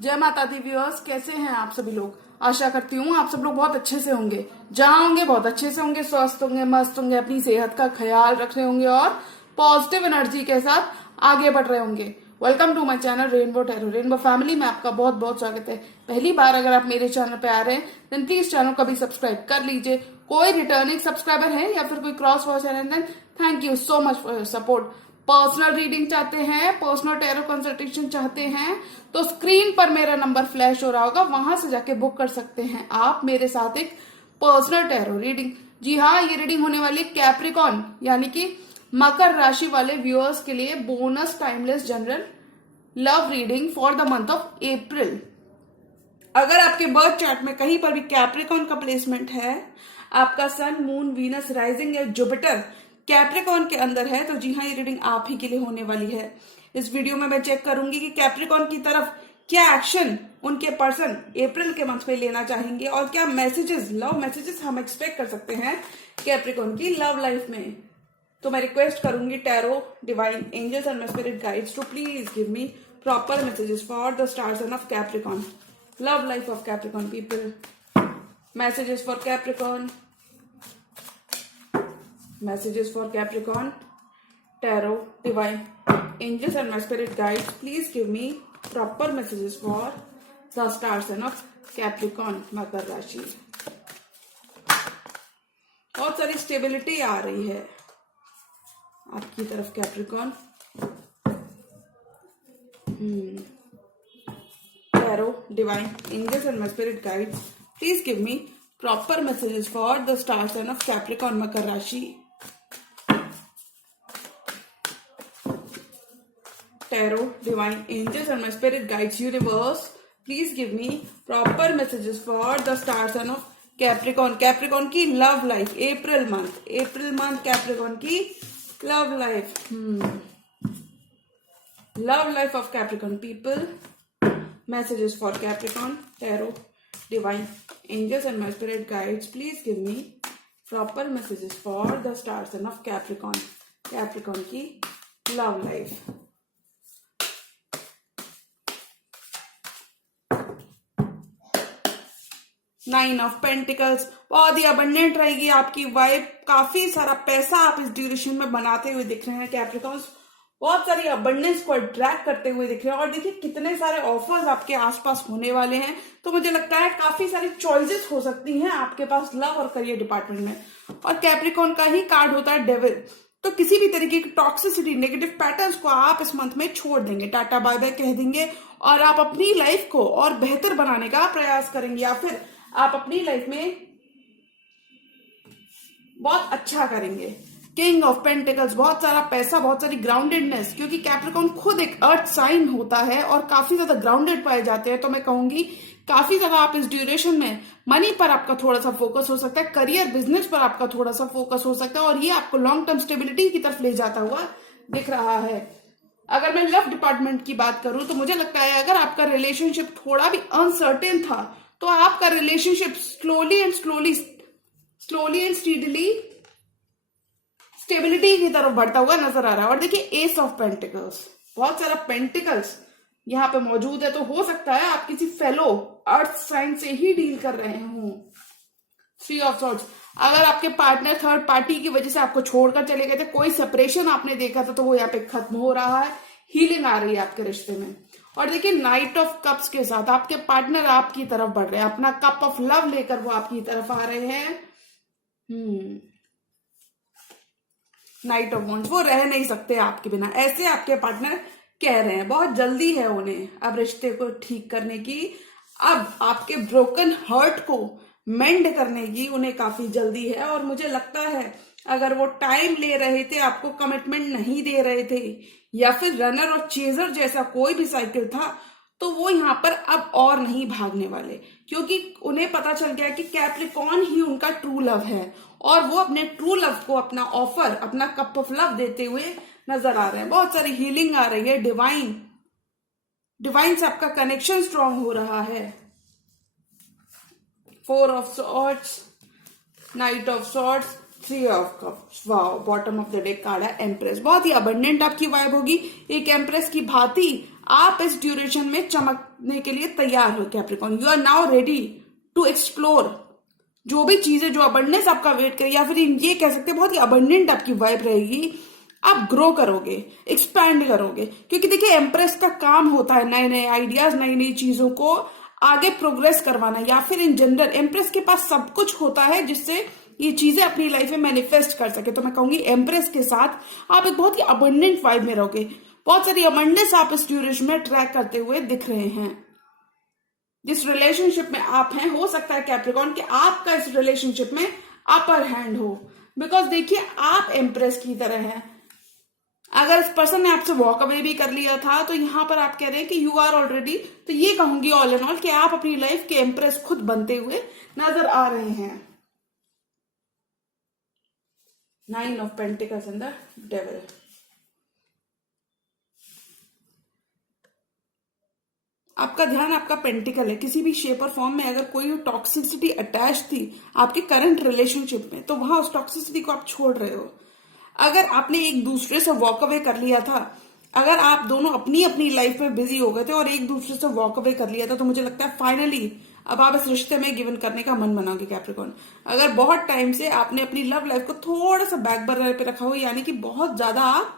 जय माता the viewers, कैसे हैं आप सभी लोग। आशा करती हूँ आप सब लोग बहुत अच्छे से होंगे। जहाँ होंगे बहुत अच्छे से होंगे, स्वस्थ होंगे, मस्त होंगे, अपनी सेहत का ख्याल रख रहे होंगे और पॉजिटिव एनर्जी के साथ आगे बढ़ रहे होंगे। Welcome to my channel rainbow tarot. Rainbow family में आपका बहुत बहुत स्वागत है। पहली बार अगर आप मेरे चैनल पे आ रहे हैं देन प्लीज चैनल को भी सब्सक्राइब कर लीजिए। कोई रिटर्निंग सब्सक्राइबर है या फिर कोई क्रॉस वॉच है then thank you so much for your support. Personal reading चाहते हैं, पर्सनल टैरो कंसल्टेशन चाहते हैं तो स्क्रीन पर मेरा नंबर फ्लैश हो रहा होगा, वहां से जाके बुक कर सकते हैं आप मेरे साथ एक पर्सनल टैरो रीडिंग। जी हाँ, ये रीडिंग होने वाली कैप्रिकॉन यानी कि मकर राशि वाले व्यूअर्स के लिए bonus timeless general love reading for the month of April. अगर आपके बर्थ चार्ट में कहीं पर भी कैप्रिकॉन का प्लेसमेंट है, आपका सन, मून, वीनस, राइजिंग या जुपिटर कैप्रिकॉन के अंदर है, तो जी हाँ, ये रीडिंग आप ही के लिए होने वाली है। इस वीडियो में मैं चेक करूंगी कि कैप्रिकॉन की तरफ क्या एक्शन उनके पर्सन अप्रैल के मंथ में लेना चाहेंगे और क्या मैसेजेस, लव मैसेजेस हम एक्सपेक्ट कर सकते हैं कैप्रिकॉन की लव लाइफ में। तो मैं रिक्वेस्ट करूंगी tarot, divine angels and my spirit guides to please give me proper messages for the star sign of Capricorn, love life of Capricorn people, messages for Capricorn, messages for Capricorn, tarot, divine angels and my spirit guides, please give me proper messages for the star sign of Capricorn, मकर राशि। बहुत सारी stability आ रही है आपकी तरफ Capricorn. Tarot, divine angels and my spirit guides, please give me proper messages for the star sign of Capricorn, Makar Rashi। Tarot, divine angels and my spirit guides, universe, please give me proper messages for the star sign of Capricorn, Capricorn की love life, April month Capricorn की love life, love life of Capricorn people। Messages for Capricorn, Tarot, Divine Angels and my spirit guides, please give me proper messages for the star sign of Capricorn, Capricorn की love life। Nine of pentacles, बहुत ही abundant रहेगी आपकी vibe. काफी सारा पैसा आप इस duration में बनाते हुए दिख रहे हैं कैप्रिकॉन्स, बहुत सारी अबंडेंस को अट्रैक्ट करते हुए दिख रहे हैं। और देखिए कितने सारे ऑफर्स आपके आसपास होने वाले हैं, तो मुझे लगता है काफी सारी चॉइसेस हो सकती हैं आपके पास लव और करियर डिपार्टमेंट में। और कैप्रिकॉन का ही कार्ड होता है डेविल, तो किसी भी तरीके की टॉक्सिसिटी, नेगेटिव पैटर्न्स को आप इस मंथ में छोड़ देंगे, टाटा बाय बाय कह देंगे और आप अपनी लाइफ को और बेहतर बनाने का प्रयास करेंगे या फिर आप अपनी लाइफ में बहुत अच्छा करेंगे। किंग ऑफ पेंटिकल्स, बहुत सारा पैसा, बहुत सारी ग्राउंडेडनेस, क्योंकि कैप्रिकॉन खुद एक अर्थ साइन होता है और काफी ज्यादा ग्राउंडेड पाए जाते हैं। तो मैं कहूंगी काफी ज्यादा आप इस ड्यूरेशन में मनी पर आपका थोड़ा सा फोकस हो सकता है, करियर बिजनेस पर आपका थोड़ा सा फोकस हो सकता है और ये आपको लॉन्ग टर्म स्टेबिलिटी की तरफ ले जाता हुआ दिख रहा है। अगर मैं लव डिपार्टमेंट की बात करूं तो मुझे लगता है अगर आपका रिलेशनशिप थोड़ा भी अनसर्टेन था तो आपका relationship slowly and steadily stability की तरफ बढ़ता हुआ नजर आ रहा है। और देखिए एस ऑफ पेंटिकल्स, बहुत सारा पेंटिकल्स यहाँ पे मौजूद है, तो हो सकता है आप किसी फेलो अर्थ साइन से ही डील कर रहे हो। थ्री ऑफ सॉर्ड्स, अगर आपके पार्टनर थर्ड पार्टी की वजह से आपको छोड़कर चले गए थे, कोई सेपरेशन आपने देखा था, तो वो यहाँ पे खत्म हो रहा है, हीलिंग आ रही है आपके रिश्ते में। और देखिए नाइट ऑफ कप्स के साथ आपके पार्टनर आपकी तरफ बढ़ रहे हैं, अपना कप ऑफ लव लेकर वो आपकी तरफ आ रहे हैं। नाइट ऑफ वॉन्ड्स, वो रह नहीं सकते आपके बिना, ऐसे आपके पार्टनर कह रहे हैं। बहुत जल्दी है उन्हें अब रिश्ते को ठीक करने की, अब आपके ब्रोकन हर्ट को मेंड करने की उन्हें काफी जल्दी है। और मुझे लगता है अगर वो टाइम ले रहे थे, आपको कमिटमेंट नहीं दे रहे थे या फिर रनर और चेजर जैसा कोई भी साइकिल था, तो वो यहाँ पर अब और नहीं भागने वाले, क्योंकि उन्हें पता चल गया कि कैप्रिकॉन ही उनका ट्रू लव है और वो अपने ट्रू लव को अपना ऑफर, अपना कप ऑफ लव देते हुए नजर आ रहे हैं। बहुत सारी हीलिंग आ रही है, डिवाइन से आपका कनेक्शन स्ट्रांग हो रहा है। Four of swords, knight of swords, three of cups, wow, bottom of the deck card है एम्प्रेस। बहुत ही अबंडेंट आपकी वाइब होगी, एक एम्प्रेस की भांति आप इस ड्यूरेशन में चमकने के लिए तैयार हो Capricorn. You are now ready to explore जो भी चीजें, जो अबंडेंस आपका वेट करे, या फिर ये कह सकते हैं बहुत ही अबंडेंट आपकी वाइब रहेगी। आप ग्रो करोगे, एक्सपैंड करोगे, क्योंकि देखिए एम्प्रेस का काम होता है नए नए आइडियाज, नई नई चीजों को आगे प्रोग्रेस करवाना, या फिर इन जनरल एम्प्रेस के पास सब कुछ होता है जिससे ये चीजें अपनी लाइफ में मैनिफेस्ट कर सके। तो मैं कहूंगी एम्प्रेस के साथ आप एक बहुत ही अबंडेंट वाइब में रहोगे। बहुत सारी अबंडेंस आप इस ड्यूरेशन में ट्रैक करते हुए दिख रहे हैं। जिस रिलेशनशिप में आप हैं, हो सकता है कैप्रिकॉर्न कि आपका इस रिलेशनशिप में अपर हैंड हो, बिकॉज देखिए आप एम्प्रेस की तरह हैं। अगर इस पर्सन ने आपसे वॉक अवे भी कर लिया था तो यहां पर आप कह रहे हैं कि यू आर ऑलरेडी, तो ये कहूंगी ऑल एंड ऑल कि आप अपनी लाइफ के एम्प्रेस खुद बनते हुए नजर आ रहे हैं। 9 of pentacles and the devil. आपका ध्यान आपका पेंटिकल है। किसी भी शेप और फॉर्म में अगर कोई टॉक्सिसिटी अटैच थी आपके करंट रिलेशनशिप में, तो वहां उस टॉक्सिसिटी को आप छोड़ रहे हो। अगर आपने एक दूसरे से वॉक अवे कर लिया था, अगर आप दोनों अपनी अपनी लाइफ में बिजी हो गए थे और एक दूसरे से वॉक अवे कर लिया था, तो मुझे लगता है फाइनली अब आप इस रिश्ते में गिवन करने का मन बनाओगे कैप्रिकॉर्न। अगर बहुत टाइम से आपने अपनी लव लाइफ को थोड़ा सा बैक बर्नर पे रखा हो, यानी कि बहुत ज्यादा आप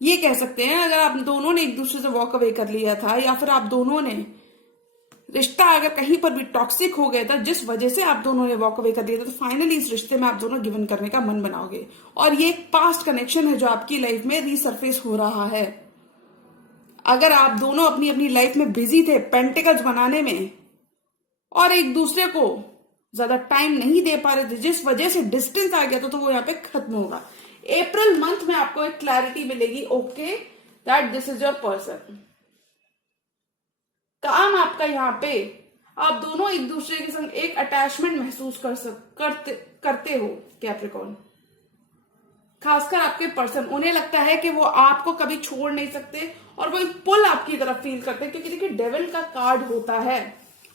ये कह सकते हैं, अगर आप दोनों ने एक दूसरे से वॉक अवे कर लिया था, या फिर आप दोनों ने रिश्ता अगर कहीं पर भी टॉक्सिक हो गया था जिस वजह से आप दोनों ने वॉक अवे कर दिया था, तो फाइनली इस रिश्ते में आप दोनों गिवन करने का मन बनाओगे। और ये एक पास्ट कनेक्शन है जो आपकी लाइफ में रीसरफेस हो रहा है। अगर आप दोनों अपनी अपनी लाइफ में बिजी थे पेंटिकल्स बनाने में और एक दूसरे को ज्यादा टाइम नहीं दे पा रहे थे, जिस वजह से डिस्टेंस आ गया था, तो वो यहाँ पे खत्म होगा। अप्रैल मंथ में आपको एक क्लैरिटी मिलेगी, okay that this is your person. काम आपका यहाँ पे, आप दोनों एक दूसरे के संग एक अटैचमेंट महसूस करते हो कैप्रिकॉर्न। खासकर आपके पर्सन, उन्हें लगता है कि वो आपको कभी छोड़ नहीं सकते और वो एक पुल आपकी तरफ फील करते हैं, क्योंकि देखिए डेविल का कार्ड होता है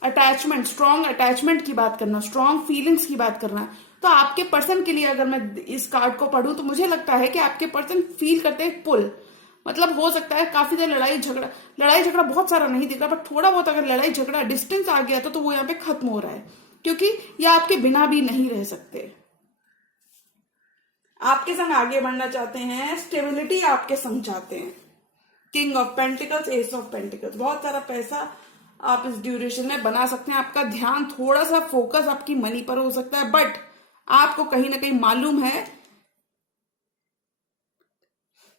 अटैचमेंट, स्ट्रॉन्ग अटैचमेंट की बात करना, स्ट्रॉन्ग फीलिंग्स की बात करना। तो आपके पर्सन के लिए अगर मैं इस कार्ड को पढ़ूं तो मुझे लगता है कि आपके पर्सन फील करते हैं पुल। मतलब हो सकता है काफी देर लड़ाई झगड़ा बहुत सारा नहीं दिख रहा, बट थोड़ा बहुत अगर लड़ाई झगड़ा डिस्टेंस आ गया तो वो यहाँ पे खत्म हो रहा है, क्योंकि ये आपके बिना भी नहीं रह सकते। आपके संग आगे बढ़ना चाहते हैं, स्टेबिलिटी आपके संग चाहते हैं। King of pentacles, S of pentacles, बहुत सारा पैसा आप इस ड्यूरेशन में बना सकते हैं। आपका ध्यान थोड़ा सा फोकस आपकी मनी पर हो सकता है, बट आपको कहीं ना कहीं मालूम है,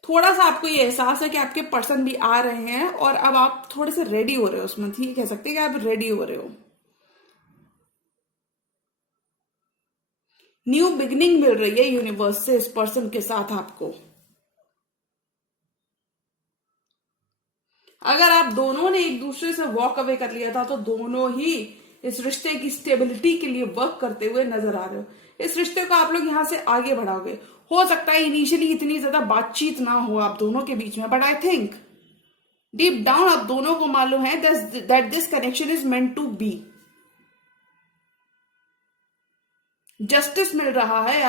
थोड़ा सा आपको ये एहसास है कि आपके पर्सन भी आ रहे हैं और अब आप थोड़े से रेडी हो रहे हो उस मंथ। ये कह सकते हैं कि आप रेडी हो रहे हो। न्यू बिगिनिंग मिल रही है यूनिवर्स से इस पर्सन के साथ आपको। अगर आप दोनों ने एक दूसरे से वॉक अवे कर लिया था तो दोनों ही इस रिश्ते की स्टेबिलिटी के लिए वर्क करते हुए नजर आ रहे हो। इस रिश्ते को आप लोग यहां से आगे बढ़ाओगे। हो सकता है इनिशियली इतनी ज्यादा बातचीत ना हो आप दोनों के बीच में, but I think deep down आप दोनों को मालूम है that this connection is meant to be. Justice मिल रहा है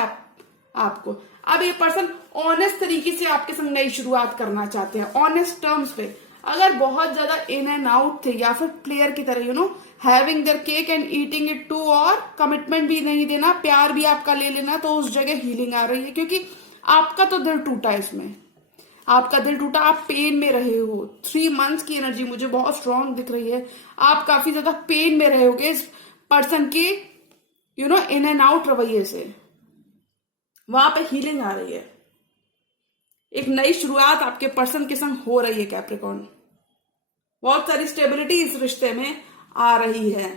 आपको। अब ये पर्सन ऑनेस्ट तरीके से आपके संग नई शुरुआत करना चाहते हैं, ऑनेस्ट टर्म्स पे। अगर बहुत ज्यादा इन एंड आउट थे या फिर प्लेयर की तरह having their cake and eating it too, और कमिटमेंट भी नहीं देना, प्यार भी आपका ले लेना, तो उस जगह हीलिंग आ रही है, क्योंकि आपका तो दिल टूटा है इसमें। आपका दिल टूटा, आप पेन में रहे हो। 3 मंथ्स की एनर्जी मुझे बहुत स्ट्रांग दिख रही है। आप काफी ज्यादा पेन में रहे होगे इस पर्सन के इन एंड आउट रवैये से। वहां पे हीलिंग आ रही है, एक नई शुरुआत आपके पर्सन के संग हो रही है कैप्रिकॉर्न। बहुत सारी स्टेबिलिटी इस रिश्ते में आ रही है।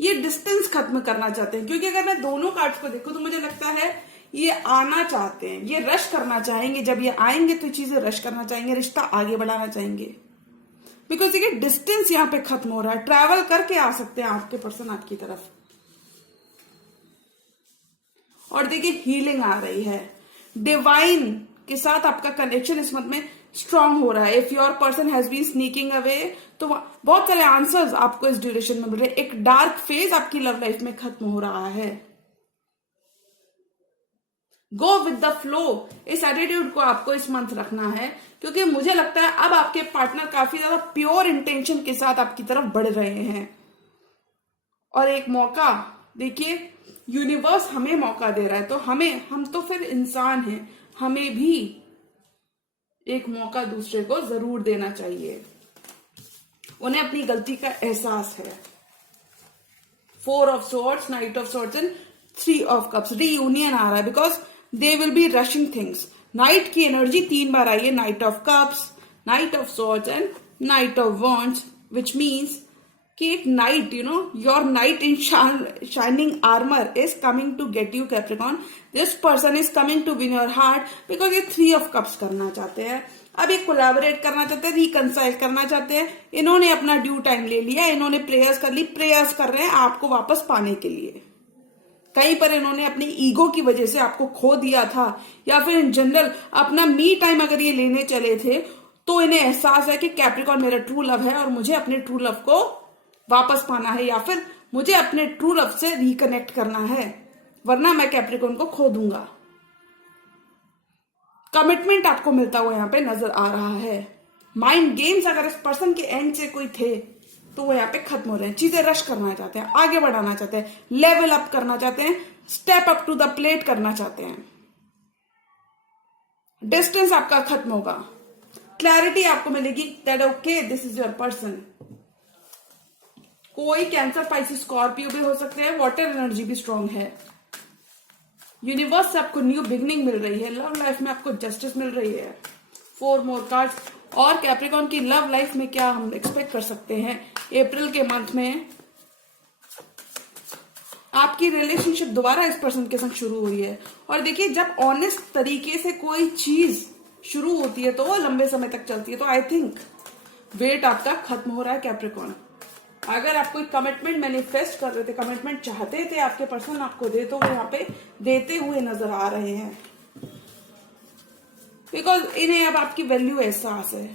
ये डिस्टेंस खत्म करना चाहते हैं, क्योंकि अगर मैं दोनों कार्ड्स को देखूं तो मुझे लगता है ये आना चाहते हैं, ये रश करना चाहेंगे। जब ये आएंगे तो चीजें रश करना चाहेंगे, रिश्ता आगे बढ़ाना चाहेंगे, बिकॉज देखिए डिस्टेंस यहां पे खत्म हो रहा है। ट्रैवल करके आ सकते हैं आपके पर्सन आपकी तरफ, और देखिए हीलिंग आ रही है। डिवाइन के साथ आपका कनेक्शन इस मंथ में स्ट्रांग हो रहा है। If your person has been sneaking away, तो बहुत सारे आंसर्स आपको इस ड्यूरेशन में मिल रहे हैं। एक डार्क फेज आपकी लव लाइफ में खत्म हो रहा है। गो विद द फ्लो, इस एटीट्यूड को आपको इस मंथ रखना है, क्योंकि मुझे लगता है अब आपके पार्टनर काफी ज्यादा प्योर इंटेंशन के साथ आपकी तरफ बढ़ रहे हैं। और एक मौका देखिए, यूनिवर्स हमें मौका दे रहा है, तो हम तो फिर इंसान हैं, हमें भी एक मौका दूसरे को जरूर देना चाहिए। उन्हें अपनी गलती का एहसास है। 4 of swords, knight of swords and 3 of cups, reunion आ रहा है because they will be rushing things. Knight की एनर्जी 3 बार आई है, knight of cups, knight of swords and knight of wands, which means कि एक knight, your knight in shining armour is coming to get you Capricorn. This person is coming to win your heart because ये 3 of cups करना चाहते हैं। अब ये collaborate करना चाहते हैं, रिकंसाइल करना चाहते हैं। इन्होंने अपना ड्यू टाइम ले लिया, इन्होंने प्रेयर्स कर ली, प्रेयर्स कर रहे हैं आपको वापस पाने के लिए। कहीं पर इन्होंने अपनी ईगो की वजह से आपको खो दिया था, या फिर इन जनरल अपना मी टाइम अगर ये लेने चले थे तो इन्हें एहसास है कि कैप्रिकॉर्न मेरा ट्रू लव है और मुझे अपने ट्रू लव को वापस पाना है, या फिर मुझे अपने ट्रू लव से रिकनेक्ट करना है, वरना मैं कैप्रिकॉर्न को खो दूंगा। कमिटमेंट आपको मिलता हुआ यहां पे नजर आ रहा है। माइंड गेम्स अगर इस पर्सन के एंड से कोई थे तो वो यहाँ पे खत्म हो रहे हैं। चीजें रश करना चाहते हैं, आगे बढ़ाना चाहते हैं, लेवल अप करना चाहते हैं, step up to the plate करना चाहते हैं। डिस्टेंस आपका खत्म होगा, क्लैरिटी आपको मिलेगी that okay this is your person. कोई कैंसर, स्पाइसी, स्कॉर्पियो भी हो सकते हैं, वाटर एनर्जी भी स्ट्रांग है। यूनिवर्स से आपको न्यू बिगनिंग मिल रही है, लव लाइफ में आपको जस्टिस मिल रही है। 4 मोर कार्ड्स। और कैप्रिकॉर्न की लव लाइफ में क्या हम एक्सपेक्ट कर सकते हैं अप्रैल के मंथ में? आपकी रिलेशनशिप दोबारा इस पर्सन के संग शुरू हुई है। और देखिए, जब ऑनेस्ट तरीके से कोई चीज शुरू होती है तो वो लंबे समय तक चलती है। तो आई थिंक वेट आपका खत्म हो रहा है कैप्रिकॉर्न। अगर आप कोई कमिटमेंट मैनिफेस्ट कर रहे थे, कमिटमेंट चाहते थे आपके पर्सन आपको दे, तो वो यहाँ पे देते हुए नजर आ रहे हैं, बिकॉज इन्हें अब आपकी वैल्यू एहसास है।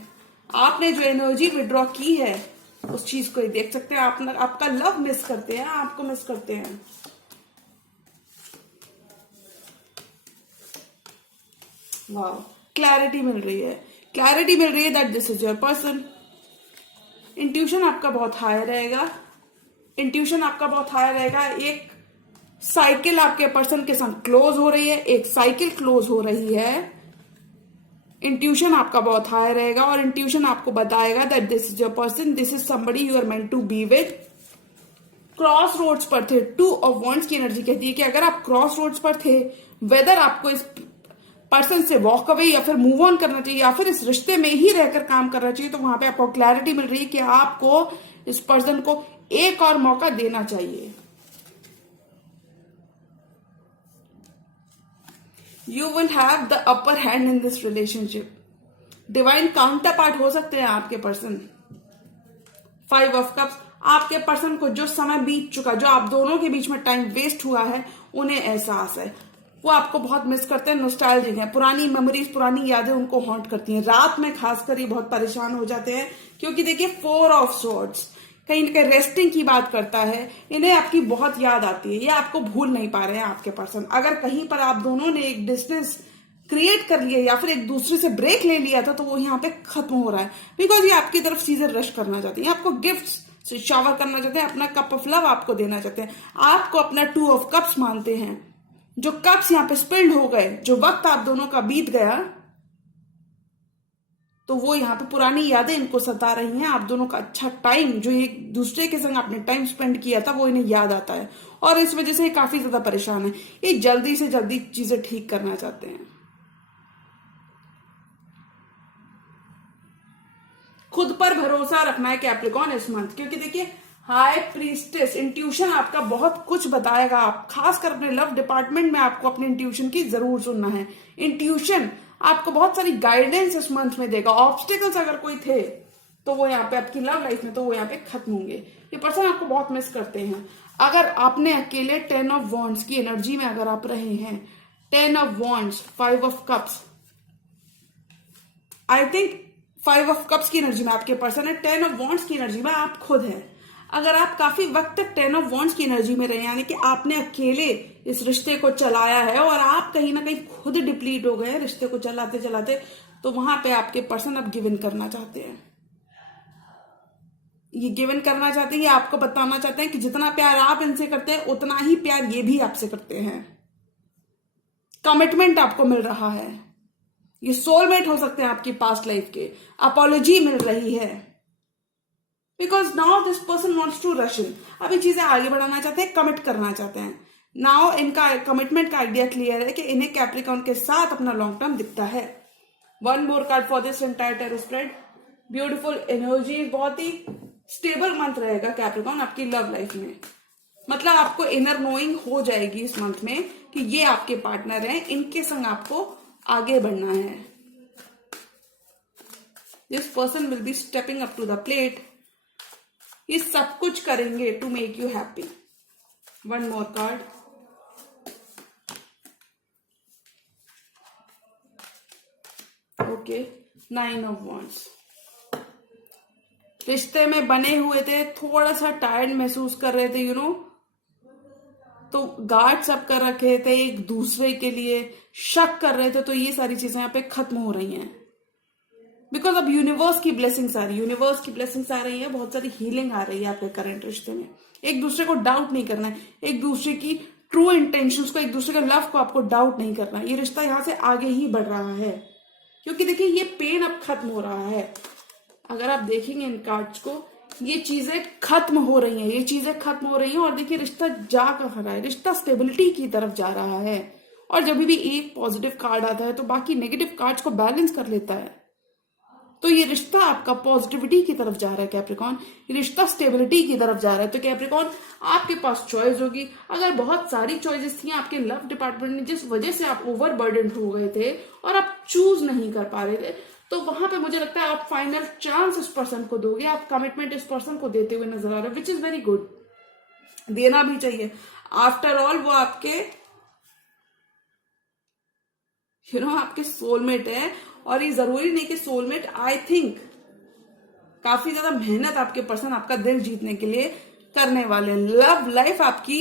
आपने जो एनर्जी विड्रॉ की है उस चीज को ही देख सकते हैं। आपका लव मिस करते हैं, आपको मिस करते हैं। वाह, क्लैरिटी मिल रही है, क्लैरिटी मिल रही है that this is your person. Intuition आपका बहुत हाई रहेगा, इंट्यूशन आपका बहुत हाई रहेगा। एक साइकिल आपके पर्सन के साथ क्लोज हो रही है, एक साइकिल क्लोज हो रही है। इंट्यूशन आपका बहुत हाई रहेगा और इंट्यूशन आपको बताएगा that this is your person, this is somebody you are meant to be with. Crossroads पर थे, 2 ऑफ वॉन्ड्स की एनर्जी कहती है कि अगर आप क्रॉस रोड्स पर थे, वेदर आपको इस पर्सन से वॉक अवे या फिर मूव ऑन करना चाहिए या फिर इस रिश्ते में ही रहकर काम करना चाहिए, तो वहां पे आपको क्लैरिटी मिल रही है कि आपको इस पर्सन को एक और मौका देना चाहिए। You will have the upper hand in this relationship. Divine counter part हो सकते हैं आपके पर्सन। 5 ऑफ कप्स, आपके पर्सन को जो समय बीत चुका, जो आप दोनों के बीच में टाइम वेस्ट हुआ है, उन्हें एहसास है। वो आपको बहुत मिस करते हैं, नॉस्टैल्जिक हैं, पुरानी मेमोरीज, पुरानी यादें उनको हॉन्ट करती हैं। रात में खासकर ये बहुत परेशान हो जाते हैं, क्योंकि देखिए 4 ऑफ सॉर्ड्स कहीं ना कहीं रेस्टिंग की बात करता है। इन्हें आपकी बहुत याद आती है, ये आपको भूल नहीं पा रहे हैं आपके पर्सन। अगर कहीं पर आप दोनों ने एक डिस्टेंस क्रिएट कर लिया या फिर एक दूसरे से ब्रेक ले लिया था, तो वो यहाँ पे खत्म हो रहा है, बिकॉज ये आपकी तरफ चीजें रश करना चाहती हैं, आपको गिफ्ट्स से शावर करना चाहते हैं, अपना कप ऑफ लव आपको देना चाहते हैं, आपको अपना 2 ऑफ कप्स मानते हैं। जो कप्स यहाँ पे स्पिल्ड हो गए, जो वक्त आप दोनों का बीत गया, तो वो यहाँ पे पुरानी यादें इनको सता रही हैं। आप दोनों का अच्छा टाइम, जो एक दूसरे के संग आपने टाइम स्पेंड किया था, वो इन्हें याद आता है और इस वजह से ये काफी ज्यादा परेशान है। ये जल्दी से जल्दी चीजें ठीक करना चाहते हैं। खुद पर भरोसा रखना है कैप्रिकॉर्न इस मंथ, क्योंकि देखिए हाई प्रीस्टेस, इंट्यूशन आपका बहुत कुछ बताएगा। आप खासकर अपने लव डिपार्टमेंट में आपको अपने इंट्यूशन की जरूर सुनना है। इंट्यूशन आपको बहुत सारी गाइडेंस इस मंथ में देगा। ऑब्स्टिकल्स अगर कोई थे तो वो यहाँ पे आपकी लव लाइफ में, तो वो यहाँ पे खत्म होंगे। ये पर्सन आपको बहुत मिस करते हैं। अगर आपने अकेले 10 ऑफ वॉन्ड्स की एनर्जी में अगर आप रहे हैं, 10 of wands, 5 of cups, I think 5 of cups की एनर्जी में आपके पर्सन है, 10 ऑफ वॉन्ड्स की एनर्जी में आप खुद हैं। अगर आप काफी वक्त तक 10 ऑफ वॉन्ड्स की एनर्जी में रहे, यानी कि आपने अकेले इस रिश्ते को चलाया है और आप कहीं ना कहीं खुद डिप्लीट हो गए रिश्ते को चलाते चलाते, तो वहां पे आपके पर्सन अब गिव इन करना चाहते हैं। ये गिव इन करना चाहते हैं, ये आपको बताना चाहते हैं कि जितना प्यार आप इनसे करते हैं उतना ही प्यार ये भी आपसे करते हैं। कमिटमेंट आपको मिल रहा है, ये सोलमेट हो सकते हैं आपकी पास्ट लाइफ के, अपॉलॉजी मिल रही है, because now this person wants to rush in. अब ये चीजें आगे बढ़ाना चाहते हैं, कमिट करना चाहते हैं। नाउ इनका कमिटमेंट का आइडिया क्लियर है कि इन्हें कैप्रिकॉर्न के साथ अपना लॉन्ग टर्म दिखता है। One more card for this entire tarot spread. Beautiful energy, बहुत ही स्टेबल मंथ रहेगा कैप्रिकॉर्न आपकी लव लाइफ में। मतलब आपको इनर नोइंग हो जाएगी इस मंथ में कि ये आपके पार्टनर हैं, इनके संग आपको आगे बढ़ना है। This person will be stepping up to the plate. ये सब कुछ करेंगे to make you happy. One more card. Okay, 9 of wands. रिश्ते में बने हुए थे, थोड़ा सा टायर्ड महसूस कर रहे थे, यू नो, तो गार्ड्स अप कर रखे थे, एक दूसरे के लिए शक कर रहे थे, तो ये सारी चीजें यहाँ पे खत्म हो रही हैं। बिकॉज अब यूनिवर्स की ब्लेसिंग्स आ रही है, यूनिवर्स की ब्लेसिंग्स आ रही है, बहुत सारी हीलिंग आ रही है आपके करंट रिश्ते में। एक दूसरे को डाउट नहीं करना है, एक दूसरे की ट्रू इंटेंशंस को, एक दूसरे के लव को आपको डाउट नहीं करना है। ये रिश्ता यहाँ से आगे ही बढ़ रहा है, क्योंकि देखिए ये पेन अब खत्म हो रहा है। अगर आप देखेंगे इन कार्ड्स को, ये चीजें खत्म हो रही हैं, ये चीजें खत्म हो रही हैं। और देखिए रिश्ता जा कहाँ रहा है, रिश्ता स्टेबिलिटी की तरफ जा रहा है। और जब भी एक पॉजिटिव कार्ड आता है तो बाकी नेगेटिव कार्ड्स को बैलेंस कर लेता है। तो ये रिश्ता आपका पॉजिटिविटी की तरफ जा रहा है कैप्रिकॉर्न, ये रिश्ता स्टेबिलिटी की तरफ जा रहा है। तो कैप्रिकॉर्न आपके पास चॉइस होगी। अगर बहुत सारी चॉइसेस थी आपके लव डिपार्टमेंट में, जिस वजह से आप ओवरबर्डन हो गए थे और आप चूज नहीं कर पा रहे थे, तो वहां पे मुझे लगता है आप फाइनल चांस इस पर्सन को दोगे, आप कमिटमेंट इस पर्सन को देते हुए नजर आ रहे हो, विच इज वेरी गुड। देना भी चाहिए। आफ्टर ऑल वो आपके आपके सोलमेट है। और ये जरूरी नहीं कि सोलमेट, आई थिंक काफी ज्यादा मेहनत आपके पर्सन आपका दिल जीतने के लिए करने वाले। लव लाइफ आपकी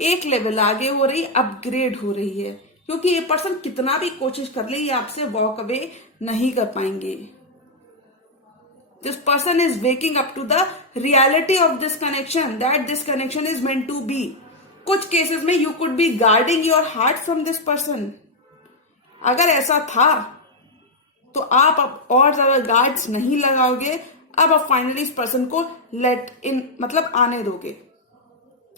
एक लेवल आगे हो रही, अपग्रेड हो रही है, क्योंकि ये पर्सन कितना भी कोशिश कर ले, ये आपसे वॉक अवे नहीं कर पाएंगे। This person is waking up to the reality of this connection, that this connection is meant to be. कुछ केसेस में you could be guarding your heart from this person. अगर ऐसा था तो आप अब और ज्यादा गार्ड्स नहीं लगाओगे, अब आप फाइनली इस पर्सन को लेट इन, मतलब आने दोगे।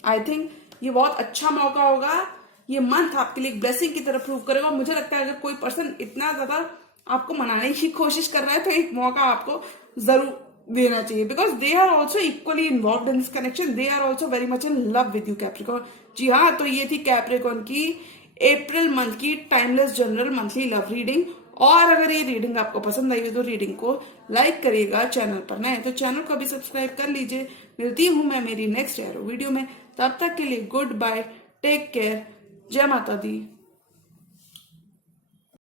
आई थिंक ये बहुत अच्छा मौका होगा। ये मंथ आपके लिए एक ब्लेसिंग की तरफ प्रूव करेगा। मुझे लगता है अगर कोई पर्सन इतना ज्यादा आपको मनाने की कोशिश कर रहा है तो एक मौका आपको जरूर देना चाहिए, because they are also equally involve in this connection, they are also very much in love with you Capricorn. जी हाँ, तो ये थी कैप्रिकॉर्न की अप्रैल मंथ की timeless general monthly love reading. और अगर ये रीडिंग आपको पसंद आई हो तो रीडिंग को लाइक करिएगा। चैनल पर नए तो चैनल को भी सब्सक्राइब कर लीजिए। मिलती हूं मैं मेरी नेक्स्ट एरो वीडियो में, तब तक के लिए गुड बाय, टेक केयर, जय माता दी।